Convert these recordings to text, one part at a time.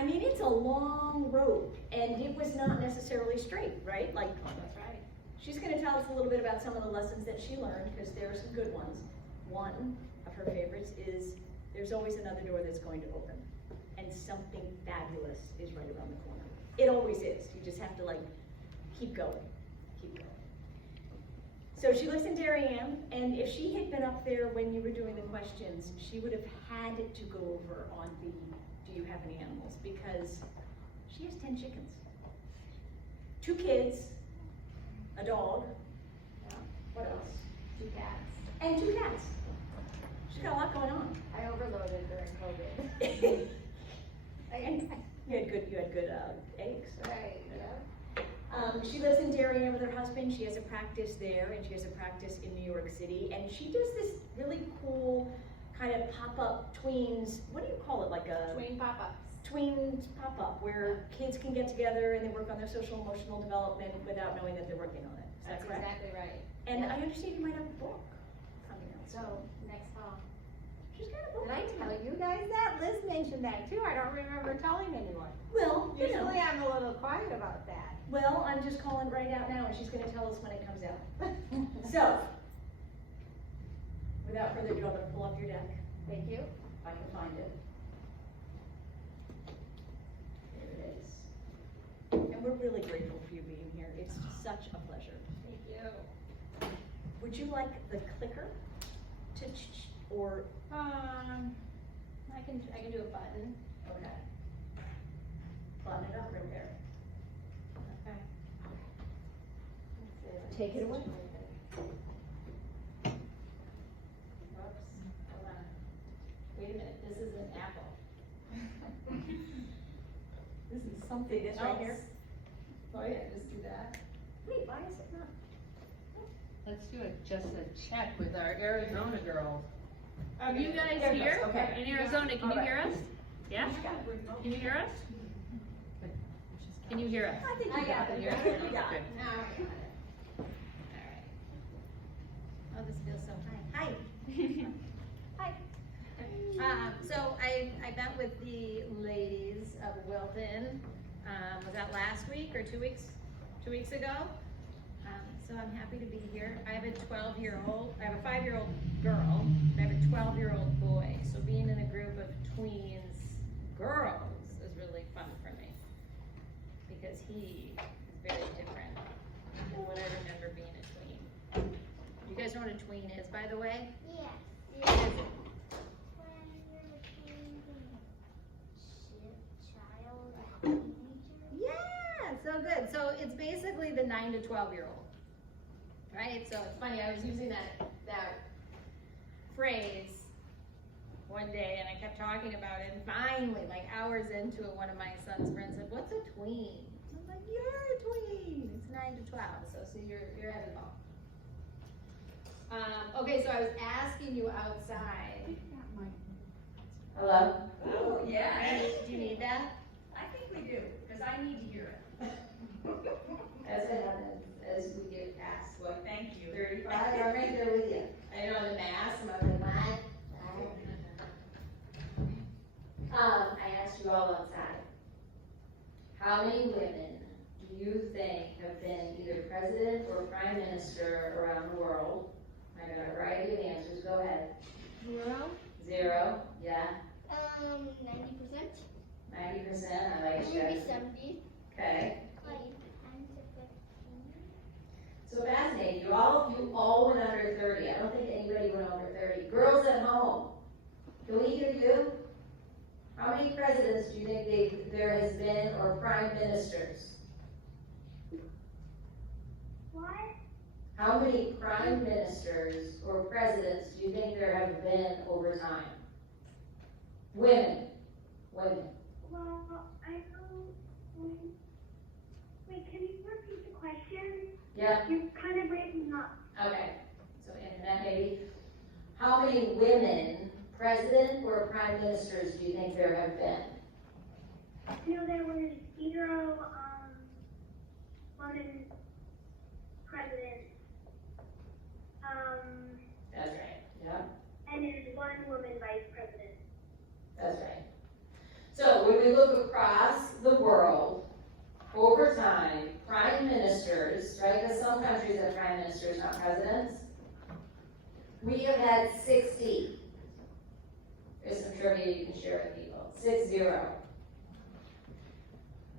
I mean, it's a long road, and it was not necessarily straight, right? Like, That's right. she's gonna tell us a little bit about some of the lessons that she learned, because there are some good ones. One of her favorites is, there's always another door that's going to open, and something fabulous is right around the corner. It always is, you just have to like, keep going, keep going. So she lives in Darien, and if she had been up there when you were doing the questions, she would have had to go over on the, do you have any animals? Because she has 10 chickens, 2 kids, a dog, what else? 2 cats. And 2 cats. She's got a lot going on. I overloaded during COVID. And you had good eggs. Right, yeah. She lives in Darien with her husband. She has a practice there, and she has a practice in New York City. And she does this really cool kind of pop-up tweens. What do you call it? Like a Tween pop-ups. tweens pop-up, where kids can get together and they work on their social emotional development without knowing that they're working on it. Is that That's correct? exactly right. And Yep. I understand you might have a book coming out. So, next fall. She's got a book. Did I tell you guys that? Liz mentioned that too. I don't remember telling anyone. Well, you know. Usually I'm a little quiet about that. Well, I'm just calling it right out now, and she's gonna tell us when it comes out. So, without further ado, I'm gonna pull up your deck, Thank you. if I can find it. There it is. And we're really grateful for you being here. It's such a pleasure. Thank you. Would you like the clicker to, or, I can do a button. okay. Button it up right there. Okay. Take it away. Whoops, hold on. Wait a minute, this is an apple. This is something that's right here. Oh yeah, just do that. Wait, why is it not? Let's do just a check with our Arizona girls. Are you guys There it goes, here? okay. In Arizona, can you Alright. hear us? Yeah? Can you hear us? Can you hear us? I think you I got got it. it. You got it. Now I got it. Alright. Oh, this feels so high. Hi. Hi. So I met with the ladies of Wilton, was that last week or 2 weeks? 2 weeks ago? So I'm happy to be here. I have a 5-year-old girl, and I have a 12-year-old boy. So being in a group of tweens girls is really fun for me, because he is very different than what I remember being a tween. You guys know what a tween is, by the way? Yeah. What is it? When you're between child and teenager. Yeah, so good. So it's basically the 9 to 12-year-old, right? So it's funny, I was using that phrase one day, and I kept talking about it, and finally, like hours into it, one of my son's friends said, "What's a tween?" I'm like, "You're a tween. It's 9 to 12, so you're ahead of the ball." Okay, so I was asking you outside. Hello? Oh, yeah. Do you need that? I think we do, because I need to hear it. As it happens, as we get past, what, Thank you. 35, I'm right there with you. I know the mass, I'm like, what? I asked you all outside, how many women do you think have been either president or prime minister around the world? I got a variety of answers, go ahead. 0, yeah, 90%. 90%, I like Maybe you. 70. Okay, Like 10 to 15. so fascinating, you all went under 30, I don't think anybody went over 30. Girls at home, can we hear you? How many presidents do you think there has been, or prime ministers? What? How many prime ministers or presidents do you think there have been over time? Women. Well, I don't. Wait, can you repeat the question? Yeah, You're kind of breaking up. okay. So internet maybe. How many women, president or prime ministers, do you think there have been? There was 0 woman president. That's right, yeah. And there's 1 woman vice president. That's right. So when we look across across the world, over time, prime ministers, right, because some countries have prime ministers, not presidents, we have had 60. There's some trivia you can share with people. 60.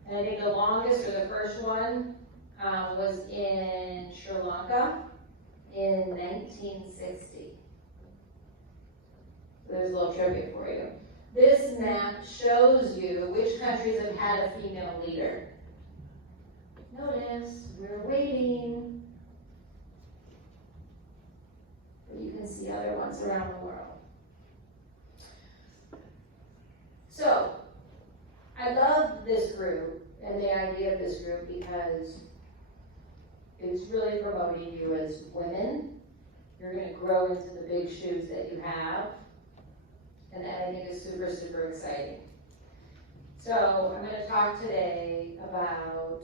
And I think the longest, or the first one, was in Sri Lanka in 1960. So there's a little trivia for you. This map shows you which countries have had a female leader. Notice, we're waiting. But you can see other ones around the world. So, I love this group and the idea of this group because it's really promoting you as women. You're going to grow into the big shoes that you have. And that I think is super, super exciting. So I'm going to talk today about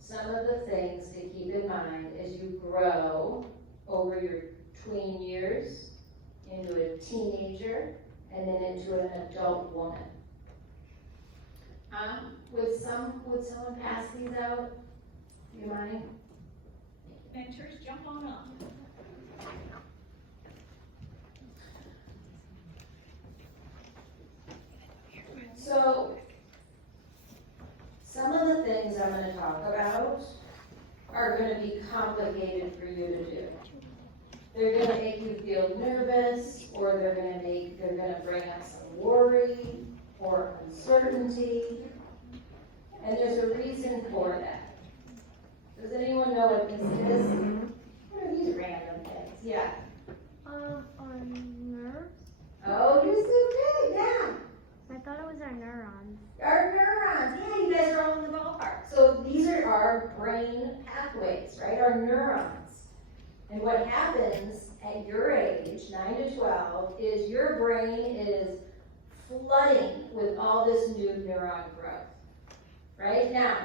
some of the things to keep in mind as you grow over your tween years into a teenager and then into an adult woman. Would someone pass these out? Do you mind? Mentors, jump on up. So, some of the things I'm going to talk about are going to be complicated for you to do. They're going to make you feel nervous, or they're going to bring up some worry or uncertainty, and there's a reason for that. Does anyone know what this is? What are these random things? Yeah. On nerves? Oh, you're so good. Yeah. I thought it was our neurons. Our neurons, yeah, you guys are all in the ballpark. So these are our brain pathways, right? Our neurons. And what happens at your age, 9 to 12, is your brain is flooding with all this new neuron growth. Right? Now,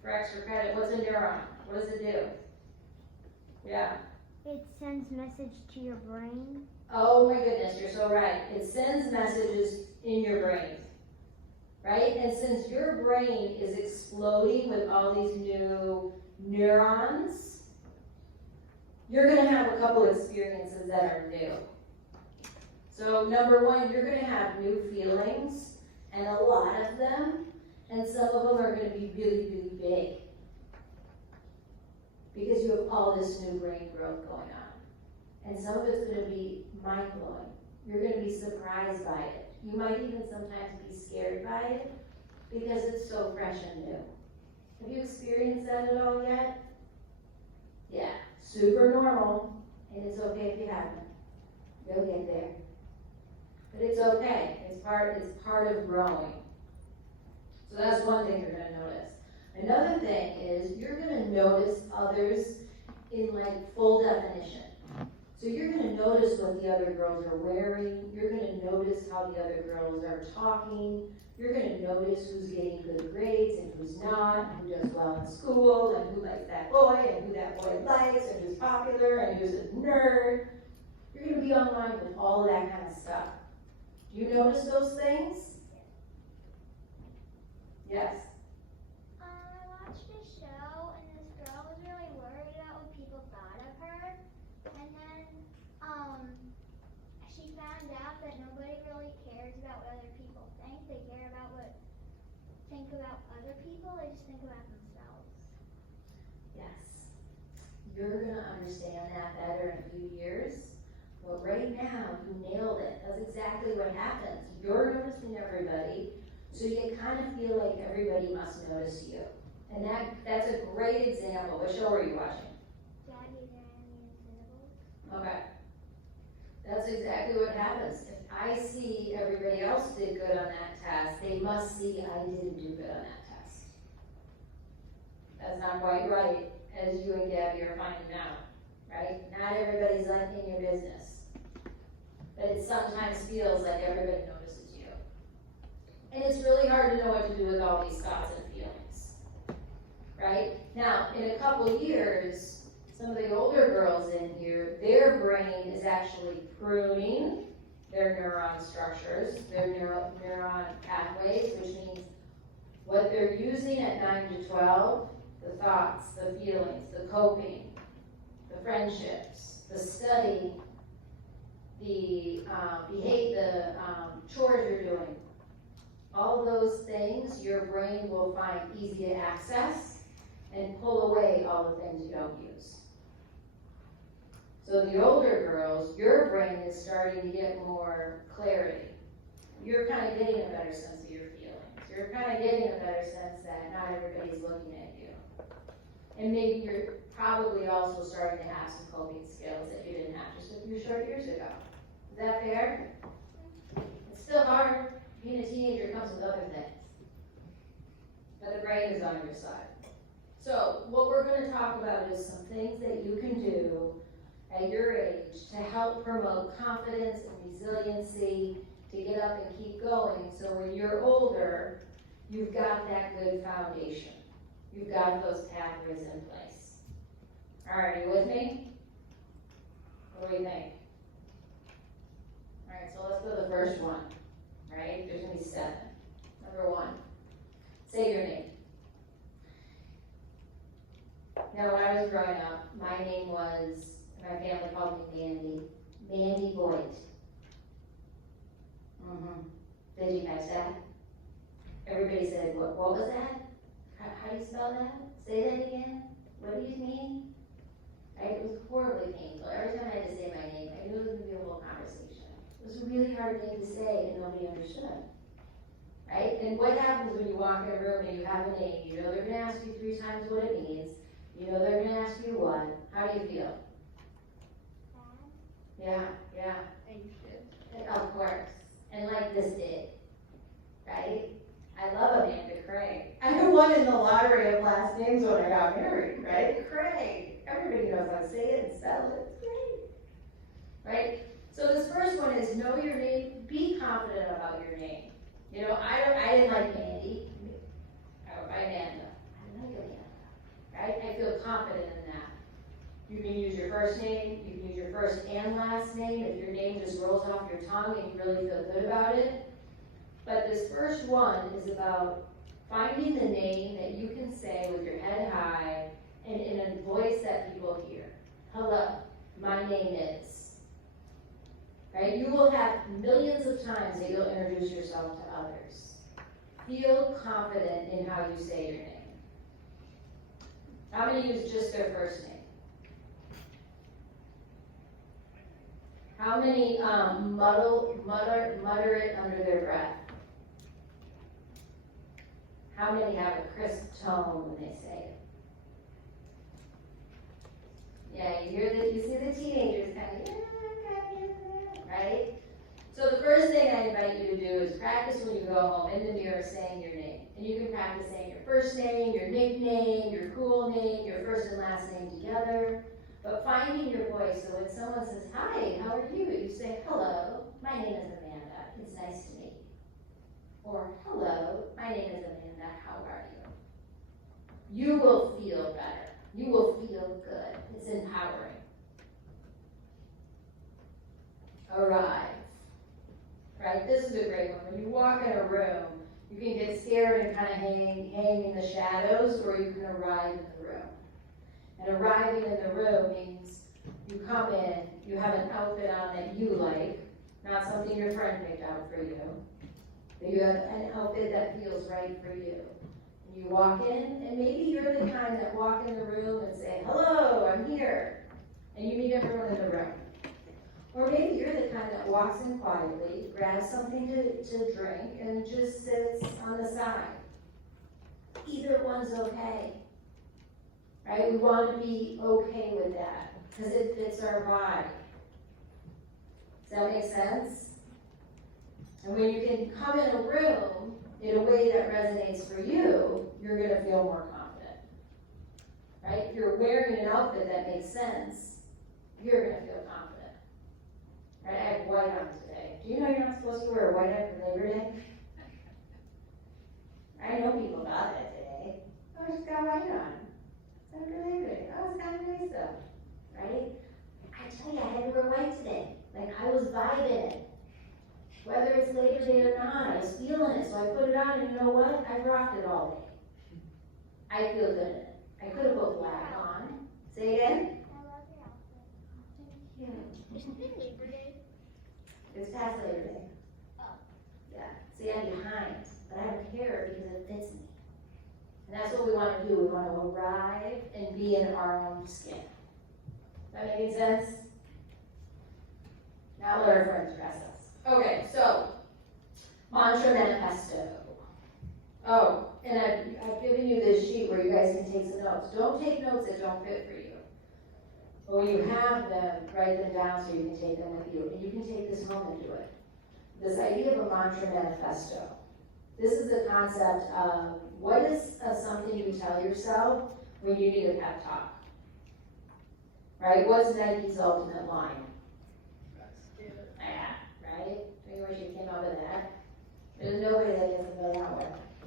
for extra credit, what's a neuron? What does it do? Yeah. It sends message to your brain. Oh my goodness, you're so right. It sends messages in your brain, right? And since your brain is exploding with all these new neurons, you're going to have a couple experiences that are new. So number one, you're going to have new feelings, and a lot of them, and some of them are going to be really, really big. Because you have all this new brain growth going on. And some of it's going to be mind-blowing. You're going to be surprised by it. You might even sometimes be scared by it because it's so fresh and new. Have you experienced that at all yet? Yeah, super normal, and it's okay if you haven't. You'll get there. But it's okay. It's part of growing. So that's one thing you're going to notice. Another thing is you're going to notice others in like full definition. So you're going to notice what the other girls are wearing. You're going to notice how the other girls are talking. You're going to notice who's getting good grades and who's not, who does well in school, and who likes that boy, and who that boy likes, and who's popular, and who's a nerd. You're going to be online with all of that kind of stuff. Do you notice those things? Yes. I watched a show, and this girl was really worried about what people thought of her. And then, she found out that nobody really cares about what other people think. They think about other people. They just think about themselves. Yes. You're going to understand that better in a few years. But right now, you nailed it. That's exactly what happens. You're noticing everybody, so you kind of feel like everybody must notice you. And that's a great example. What show are you watching? Daddy, Danny, and Syllables. Okay. That's exactly what happens. If I see everybody else did good on that test, they must see I didn't do good on that test. That's not quite right, as you and Gabby are finding out, right? Not everybody's like in your business. But it sometimes feels like everybody notices you. And it's really hard to know what to do with all these thoughts and feelings, right? Now, in a couple years, some of the older girls in here, their brain is actually pruning their neuron structures, their neuron pathways, which means what they're using at 9 to 12, the thoughts, the feelings, the coping, the friendships, the study, the chores you're doing. All those things your brain will find easy to access and pull away all the things you don't use. So the older girls, your brain is starting to get more clarity. You're kind of getting a better sense of your feelings. You're kind of getting a better sense that not everybody's looking at you. And maybe you're probably also starting to have some coping skills that you didn't have just a few short years ago. Is that fair? It's still hard. Being a teenager comes with other things. But the brain is on your side. So what we're going to talk about is some things that you can do at your age to help promote confidence and resiliency, to get up and keep going, so when you're older, you've got that good foundation. You've got those pathways in place. All right, are you with me? What do we think? All right, so let's go to the first one. All right, there's going to be 7. Number 1, say your name. Now, when I was growing up, my family called me Mandy. Mandy Boyd. Did you catch that? Everybody said, what was that? How do you spell that? Say that again. What do you mean? Right? It was horribly painful. Every time I had to say my name, I knew it was going to be a whole conversation. It was a really hard name to say and nobody understood. Right? And what happens when you walk in a room and you have a name? You know they're going to ask you 3 times what it means. You know they're going to ask you what. How do you feel? Yeah. Anxious. Of course. And like this did. Right? I love Amanda Craig. I won in the lottery of last names when I got married, right? Craig. Everybody knows how to say it and spell it. It's great. Right? So this first one is know your name. Be confident about your name. You know, I didn't like Mandy. I like Amanda. I like Amanda. Right? I feel confident in that. You can use your first name, you can use your first and last name if your name just rolls off your tongue and you really feel good about it. But this first one is about finding the name that you can say with your head high and in a voice that people hear. Hello, my name is. Right? You will have millions of times that you'll introduce yourself to others. Feel confident in how you say your name. I'm going to use just their first name. How many mutter it under their breath? How many have a crisp tone when they say it? Yeah, you see the teenagers kind of, right? So the first thing I invite you to do is practice when you go home in the mirror saying your name. And you can practice saying your first name, your nickname, your cool name, your first and last name together. But finding your voice, so when someone says, hi, how are you? You say, hello, my name is Amanda. It's nice to meet you. Or, hello, my name is Amanda. How are you? You will feel better. You will feel good. It's empowering. Arrive. Right? This is a great one. When you walk in a room, you can get scared and kind of hang in the shadows, or you can arrive in the room. And arriving in the room means you come in, you have an outfit on that you like, not something your friend picked out for you. But you have an outfit that feels right for you. And you walk in, and maybe you're the kind that walk in the room and say, hello, I'm here. And you meet everyone in the room. Or maybe you're the kind that walks in quietly, grabs something to drink, and just sits on the side. Either one's okay. Right? We want to be okay with that because it fits our vibe. Does that make sense? And when you can come in a room in a way that resonates for you, you're going to feel more confident. Right? If you're wearing an outfit that makes sense, you're going to feel confident. Right? I have white on today. Do you know you're not supposed to wear a white on for Labor Day? I know people got that today. I just got white on. After Labor Day. That was kind of nice though. Right? I tell you, I had to wear white today. Like I was vibing it. Whether it's Labor Day or not, I was feeling it, so I put it on, and you know what? I rocked it all day. I feel good in it. I could have put black on. Say again? I love your outfit. Yeah. Isn't it Labor Day? It's past Labor Day. Oh. Yeah. See, I'm behind, but I don't care because it fits me. And that's what we want to do. We want to arrive and be in our own skin. That making sense? Now let our friends dress us. Okay, so mantra manifesto. Oh, and I've given you this sheet where you guys can take some notes. Don't take notes that don't fit for you. But when you have them, write them down so you can take them with you. And you can take this home and do it. This idea of a mantra manifesto. This is the concept of what is something you tell yourself when you need a pep talk. Right? What's Nike's ultimate line? Yeah, right? I wish you came up with that. There's nobody that gets to know that one.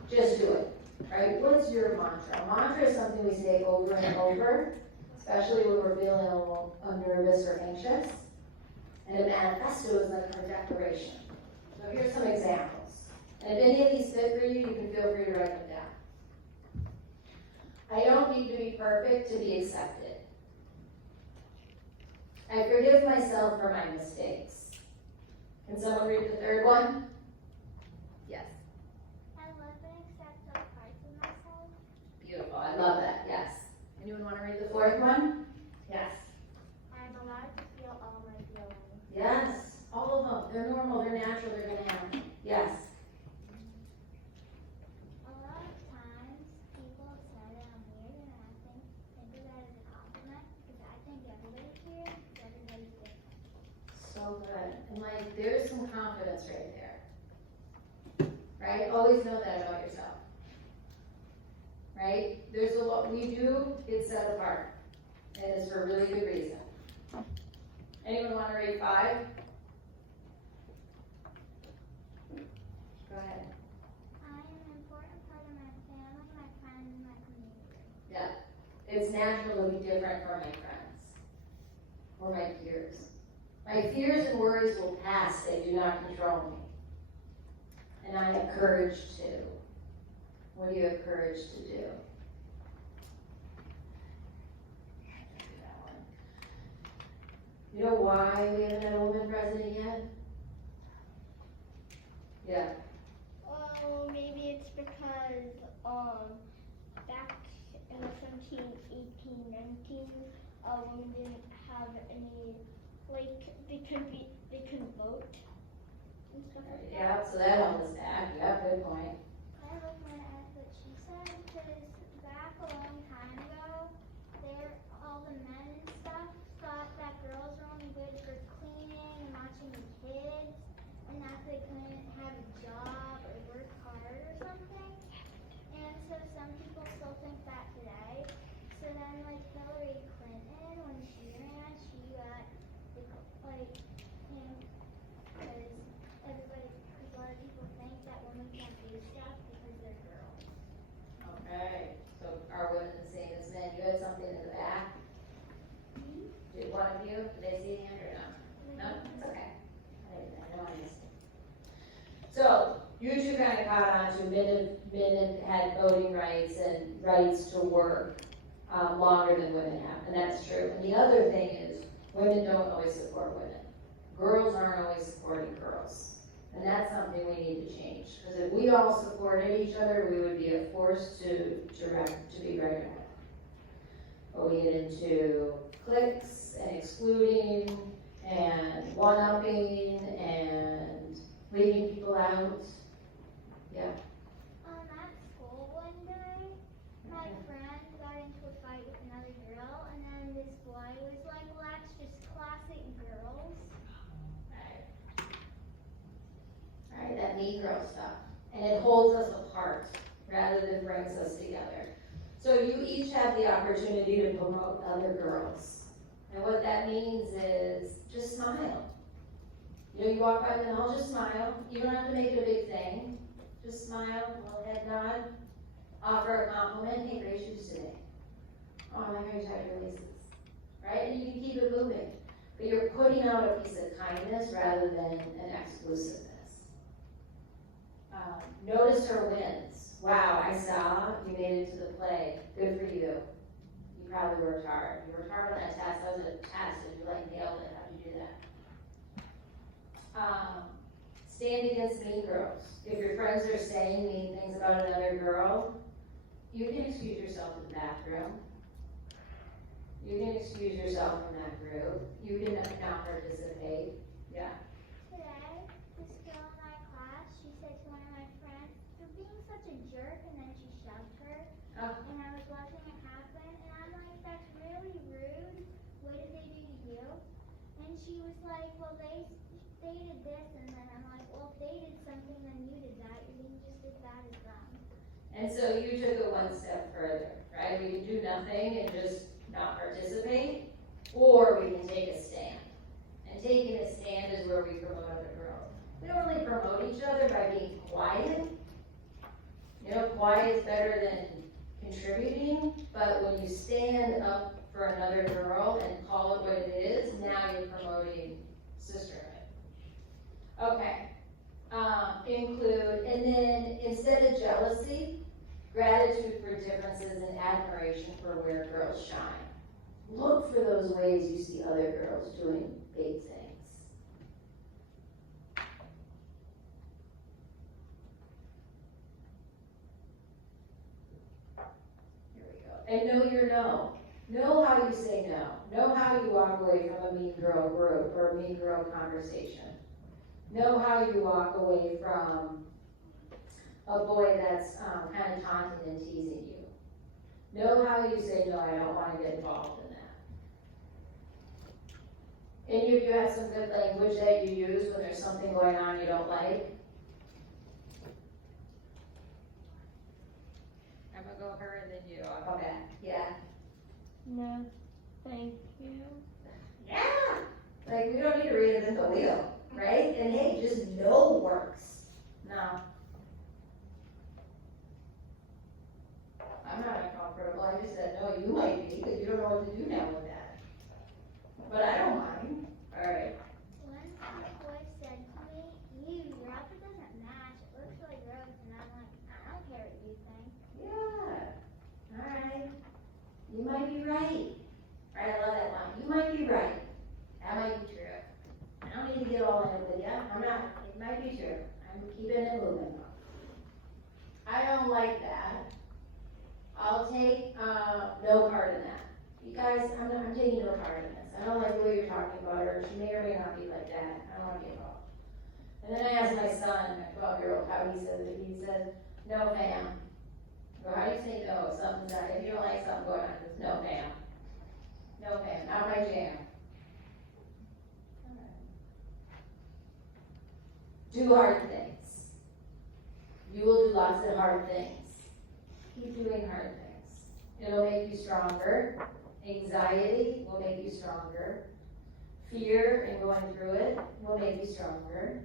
Just do it. Right? What's your mantra? A mantra is something we say over and over, especially when we're feeling a little nervous or anxious. And a manifesto is like a declaration. So here's some examples. And if any of these fit for you, you can feel free to write them down. I don't need to be perfect to be accepted. I forgive myself for my mistakes. Can someone read the third one? Yes. I love and accept all parts of myself. Beautiful. I love that. Yes. Anyone want to read the fourth one? Yes. I'm allowed to feel all my feelings. Yes. All of them. They're normal. They're natural. They're going to happen. Yes. A lot of times people say that I'm weird and I think of that as a compliment because I think everybody's weird because everybody's different. So good. And like, there's some confidence right there. Right? Always know that about yourself. Right? There's a lot we do get set apart. And it's for a really good reason. Anyone want to read 5? Go ahead. I am an important part of my family, my friends, and my community. Yeah. It's natural to be different from my friends or my peers. My fears and worries will pass. They do not control me. And I have courage to. What do you have courage to do? You know why we haven't had a woman president yet? Yeah. Oh, maybe it's because back in the 17, 18, 19, women didn't have any, like, they couldn't vote and stuff like that. Yeah, so that held us back. Yeah, good point. I was going to ask what she said because back a long time ago, all the men and stuff thought that girls were only good for cleaning and watching the kids, and that they couldn't have a job or work hard or something. And so some people still think that today. So then, like Hillary Clinton, when she ran, she got because a lot of people think that women can't do stuff because they're girls. Okay, so are women the same as men? You had something in the back? Did one of you? Did they see the hand or no? No? It's okay. I don't want to miss it. So, you two kind of caught on to men have had voting rights and rights to work longer than women have, and that's true. And the other thing is, women don't always support women. Girls aren't always supporting girls. And that's something we need to change. Because if we all supported each other, we would be a force to be reckoned with. But we get into cliques and excluding and one-upping and leaving people out. Yeah. At school one day, my friend got into a fight with another girl, and then this boy was like, well, that's just classic girls. Right, that mean girl stuff. And it holds us apart rather than brings us together. So you each have the opportunity to promote other girls. And what that means is just smile. You know, you walk by them, I'll just smile. You don't have to make it a big thing. Just smile, a little head nod. Offer a compliment. Hey, great shoes today. Oh, I like how you tied your laces. Right? And you can keep it moving. But you're putting out a piece of kindness rather than an exclusiveness. Notice her wins. Wow, I saw you made it to the play. Good for you. You probably worked hard. You worked hard on that test. That was a test, and you like nailed it. How'd you do that? Stand against mean girls. If your friends are saying mean things about another girl, you can excuse yourself in the bathroom. You can excuse yourself from that group. You can not participate. Yeah. Today, this girl in our class, she said to one of my friends, "You're being such a jerk," and then she shoved her. Oh. And I was watching it happen, and I'm like, "That's really rude. What did they do to you?" And she was like, "Well, they did this," and then I'm like, "Well, if they did something, then you did that. You're being just as bad as them." And so you took it one step further, right? We can do nothing and just not participate, or we can take a stand. And taking a stand is where we promote other girls. We don't really promote each other by being quiet. You know, quiet is better than contributing, but when you stand up for another girl and call it what it is, now you're promoting sisterhood. Okay. Include, and then instead of jealousy, gratitude for differences and admiration for where girls shine. Look for those ways you see other girls doing big things. Here we go. And know your no. Know how you say no. Know how you walk away from a mean girl group or a mean girl conversation. Know how you walk away from a boy that's kind of taunting and teasing you. Know how you say, no, I don't want to get involved in that. And if you have some good language that you use when there's something going on you don't like. I'm gonna go her and then you. Okay, yeah. No, thank you. Yeah! Like, we don't need to reinvent the wheel, right? And hey, just no works. No. I'm not uncomfortable, I just said, no, you might be, because you don't know what to do now with that. But I don't mind. Alright. One boy said to me, your outfit doesn't match. It looks really gross." And I'm like, "I don't care what you think." Yeah. Alright. You might be right. Right, I love that line. You might be right. That might be true. I don't need to get all in it with you. I'm not, it might be true. I'm keeping it moving. I don't like that. I'll take, no part in that. You guys, I'm taking no part in this. I don't like the way you're talking about her. She may or may not be like that. I don't want to be involved. And then I asked my son, my 12-year-old, how he says it. He says, "No, ma'am." Or how do you say no? Something's not, if you don't like something going on, just no, ma'am. No, ma'am, not my jam. Do hard things. You will do lots of hard things. Keep doing hard things. It'll make you stronger. Anxiety will make you stronger. Fear and going through it will make you stronger.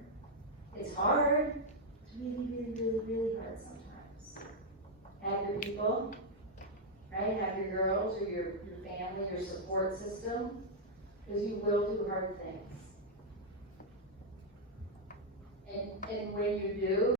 It's hard. It's really, really, really, really hard sometimes. Have your people, right? Have your girls or your family, your support system, because you will do hard things. And when you do,